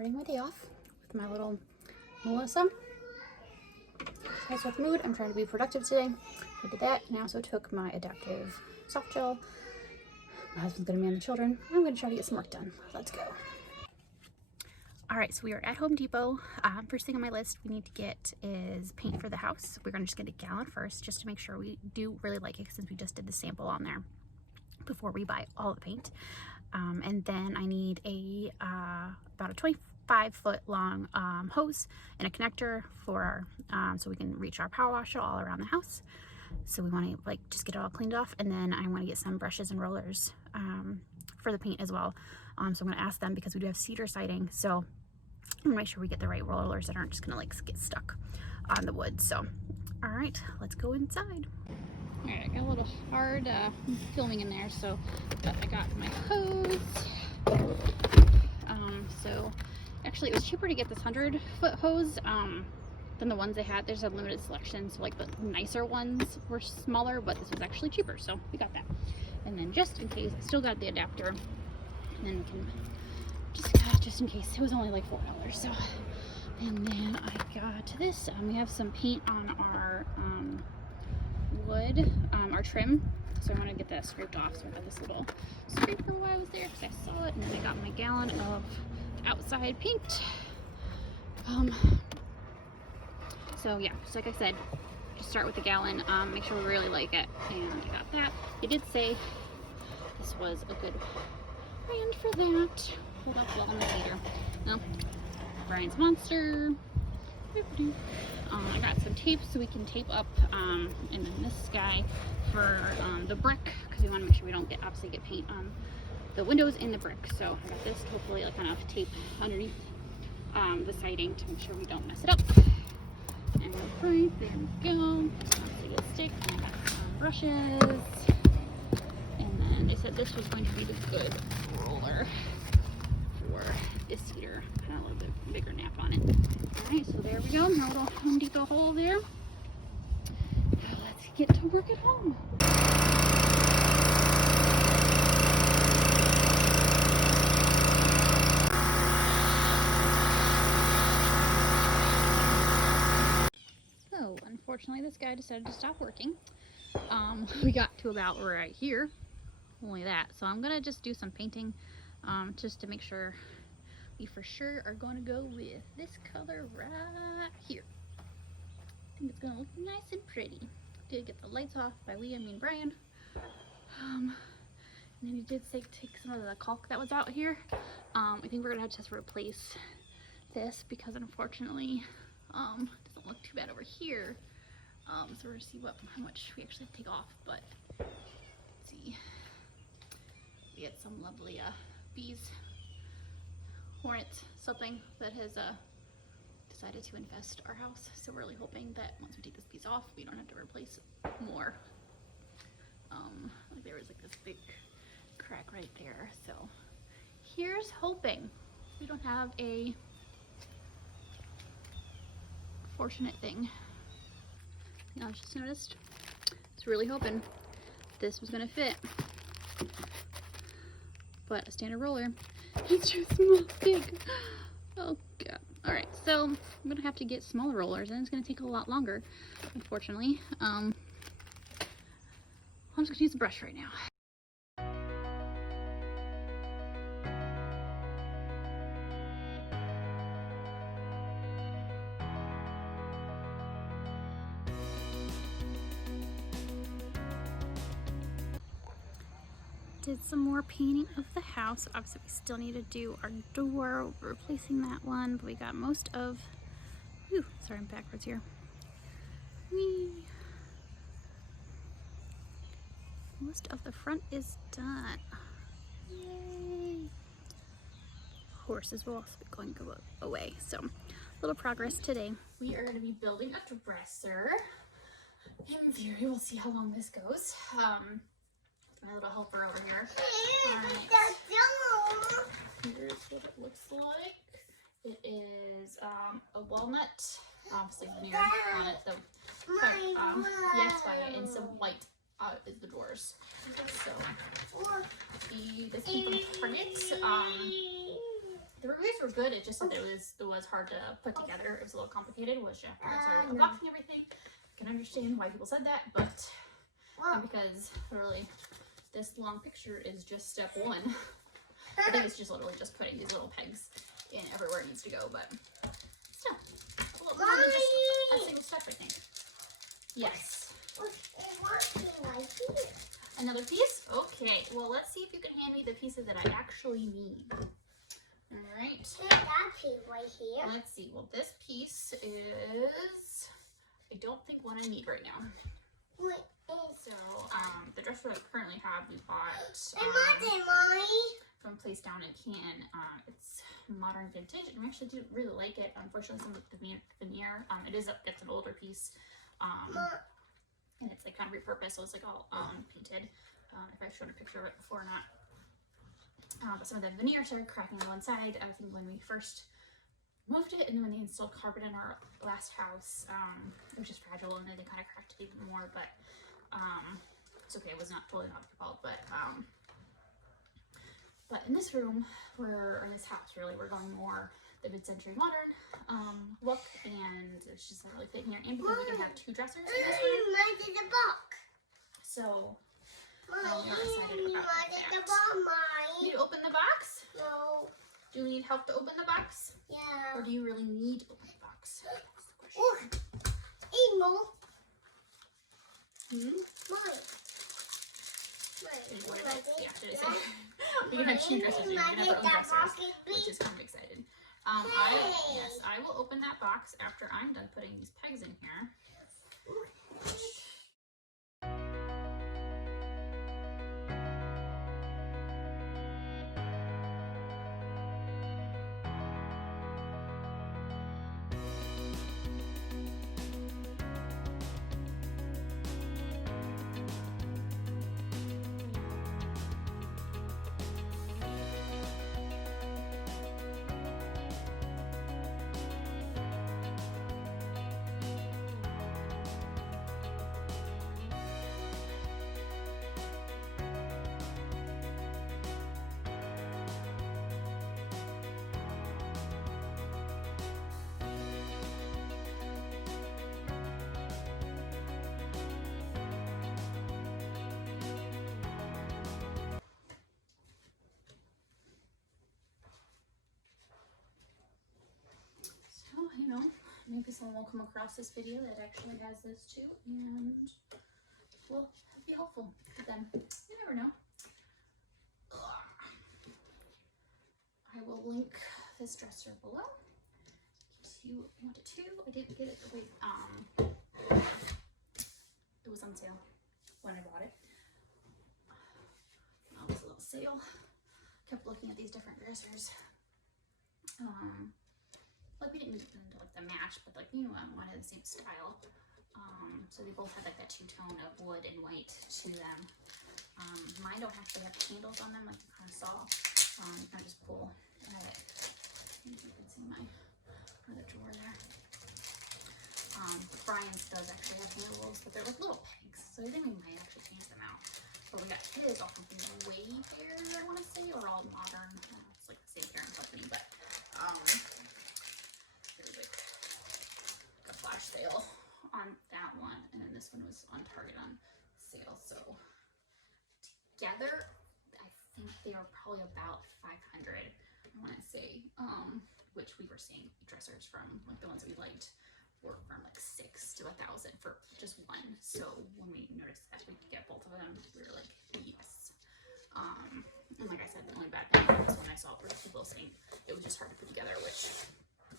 starting my day off with my little Melissa. Exercise with mood. I'm trying to be productive today. I did that, and I also took my adaptive soft gel. My husband's gonna man the children. I'm gonna try to get some work done. Let's go. All right, so we are at Home Depot. First thing on my list we need to get is paint for the house. We're gonna just get a gallon first, just to make sure we do really like it, since we just did the sample on there before we buy all the paint. And then I need a about a 25-foot long hose and a connector for our, so we can reach our power washer all around the house. So we want to like just get it all cleaned off, and then I want to get some brushes and rollers for the paint as well. So I'm going to ask them, because we do have cedar siding, so I'm going to make sure we get the right rollers that aren't just going to like get stuck on the wood. So all right, let's go inside. All right, I got a little hard filming in there, so but I got my hose. So actually it was cheaper to get this 100-foot hose than the ones they had. There's a limited selection, so like the nicer ones were smaller, but this was actually cheaper, so we got that. And then just in case, I still got the adapter, and then we can just in case, it was only like $4. So, and then I got this. We have some paint on our wood, our trim, so I want to get that scraped off. So I got this little scraper while I was there, because I saw it. And then I got my gallon of outside paint. So yeah, just like I said, just start with the gallon, make sure we really like it, and I got that. They did say this was a good brand for that. Hold up well on the heater. No, Brian's Monster. I got some tape so we can tape up, and then this guy for the brick, because we want to make sure we don't obviously get paint on the windows in the brick. So I got this to hopefully like kind of tape underneath the siding to make sure we don't mess it up. And right there we go. Take a stick, and I got some brushes. And then they said this was going to be the good roller for this cedar. Kind of a little bit bigger nap on it. Alright, so there we go. My little Home Depot hole there. Now let's get to work at home. So, unfortunately, this guy decided to stop working. We got to about right here. Only that. So I'm going to just do some painting just to make sure we for sure are going to go with this color right here. I think it's going to look nice and pretty. Did get the lights off by we, I mean Brian. And then he did say take some of the caulk that was out here. I think we're going to have to just replace this, because unfortunately it doesn't look too bad over here. So we're going to see how much we actually take off, but let's see. We had some lovely bees, hornets, something that has decided to infest our house. So we're really hoping that once we take this piece off, we don't have to replace more. Like there was like this big crack right there. So here's hoping. We don't have a fortunate thing. You know, I just noticed. I was really hoping this was gonna fit. But a standard roller, it's too small, big. Oh god. All right, so I'm gonna have to get smaller rollers, and it's gonna take a lot longer, unfortunately. I'm just gonna use a brush right now. Did some more painting of the house. Obviously we still need to do our door, replacing that one, but we got most of, ooh, sorry, I'm backwards here. Whee. Most of the front is done. Yay. Horses will also be going away, so a little progress today. We are going to be building a dresser. In theory, we'll see how long this goes. My little helper over here. Here's what it looks like. It is a walnut, obviously veneer on it. So, yes, fire, and some white is the doors. So this came from Target. The reviews were good. It just said it was hard to put together. It was a little complicated, which after I started unboxing everything, I can understand why people said that, but because really this long picture is just step one. I think it's just literally just putting these little pegs in everywhere it needs to go, but still a little more than just a single step, I think. Yes. Another piece? Okay, well let's see if you can hand me the pieces that I actually need. Alright. That piece right here. Let's see. Well, this piece is, I don't think what I need right now. So, the dresser that I currently have, we bought from a place down in Canton. It's modern vintage, and I actually do really like it. Unfortunately, some of the veneer, it's an older piece, and it's like kind of repurposed, so it's like all painted. If I've shown a picture of it before or not. But some of the veneer started cracking on one side. I think when we first moved it, and then when they installed carpet in our last house, it was just fragile, and then they kind of cracked it even more. But it's okay. It was not totally not their fault. But in this room, or this house, really, we're going more the mid-century modern look, and it's just not really fitting here. And because we can have two dressers in this room, so we're excited about that. Need to open the box? No. Do we need help to open the box? Yeah. Or do you really need to open the box? Oh, Emo. Hmm? Mine. Yeah, we can have two dressers. We can have our own dressers, which is kind of excited. I will open that box after I'm done putting these pegs in here. Maybe someone will come across this video that actually has this too, and will be helpful to them. You never know. I will link this dresser below. If you wanted to, I didn't get it the way it was on sale when I bought it. It was a little sale. Kept looking at these different dressers. Like we didn't need them to like the match, but like wanted the same style. So they both had like that two-tone of wood and white to them. Mine don't actually have handles on them, like you kind of saw. You can just pull at it. I think you can see my other drawer there. Brian's does actually have handles, but they're like little pegs, so I think we might actually change them out. But we got his all from Wayfair, I want to say, or all modern. It's like the same parent company, but there's like a flash sale on that one, and then this one was on Target on sale. So together, I think they are probably about 500. I want to say, which we were seeing dressers from, like the ones we liked, were from like 6 to 1,000 for just one. So when we noticed that we could get both of them, we were like, yes. And like I said, the only bad thing was when I saw it, people saying it was just hard to put together, which I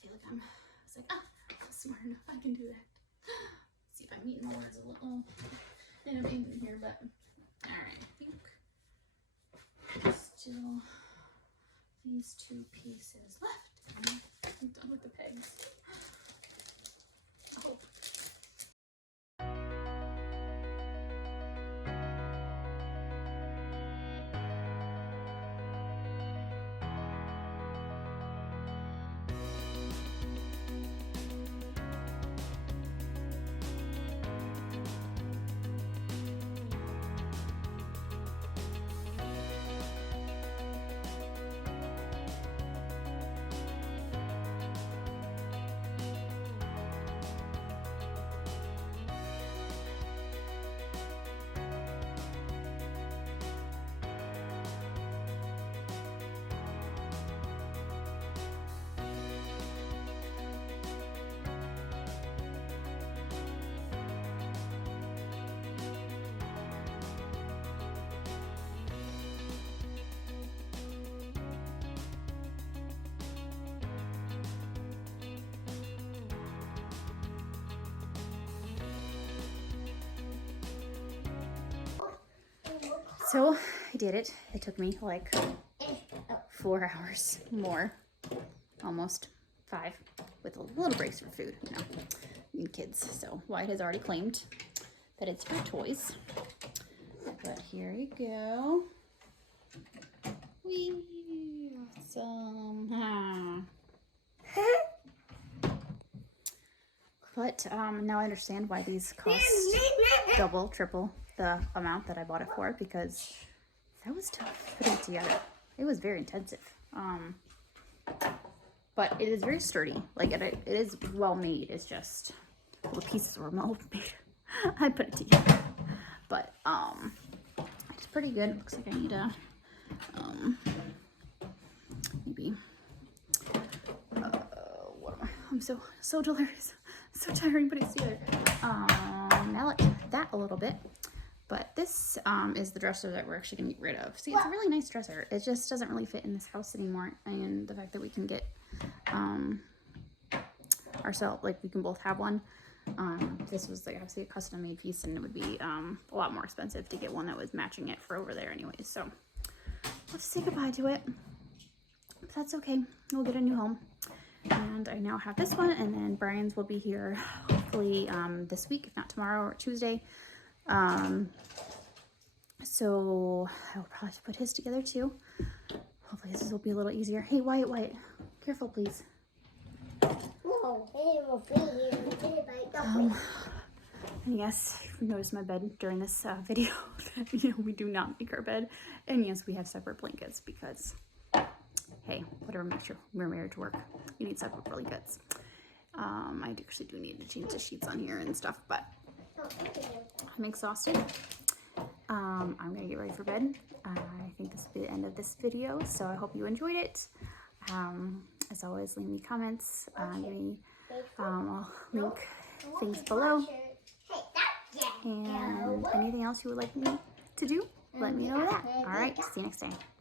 feel like I was like, I'm smart enough, I can do that. Let's see if I'm eating my words a little in here, but all right, I think still these two pieces left. I'm done with the pegs. I hope. So I did it. It took me like 4 hours more, almost 5, with a little breaks for food, you know, and kids. So Wyatt has already claimed that it's for toys. But here you go. Wee, awesome. But now I understand why these cost double, triple the amount that I bought it for, because that was tough putting it together. It was very intensive. But it is very sturdy. Like it is well made. It's just the pieces were well made. I put it together. But it's pretty good. Looks like I need a maybe what am I? I'm so delirious. So tiring, but it's together. Now that a little bit. But this is the dresser that we're actually gonna get rid of. See, it's a really nice dresser. It just doesn't really fit in this house anymore. And the fact that we can get ourselves, like we can both have one. This was like obviously a custom made piece, and it would be a lot more expensive to get one that was matching it for over there anyways. So let's say goodbye to it. But that's okay. We'll get a new home. And I now have this one, and then Brian's will be here hopefully this week, if not tomorrow or Tuesday. So I'll probably have to put his together too. Hopefully this will be a little easier. Hey, Wyatt, careful, please. No, it will be here. And yes, you've noticed my bed during this video that, you know, we do not make our bed. And yes, we have separate blankets because, hey, whatever makes you, we're married to work. You need separate blankets. I actually do need to change the sheets on here and stuff, but I'm exhausted. I'm gonna get ready for bed. I think this will be the end of this video, so I hope you enjoyed it. As always, leave me comments. I'll link things below. And anything else you would like me to do, let me know that. All right, see you next time.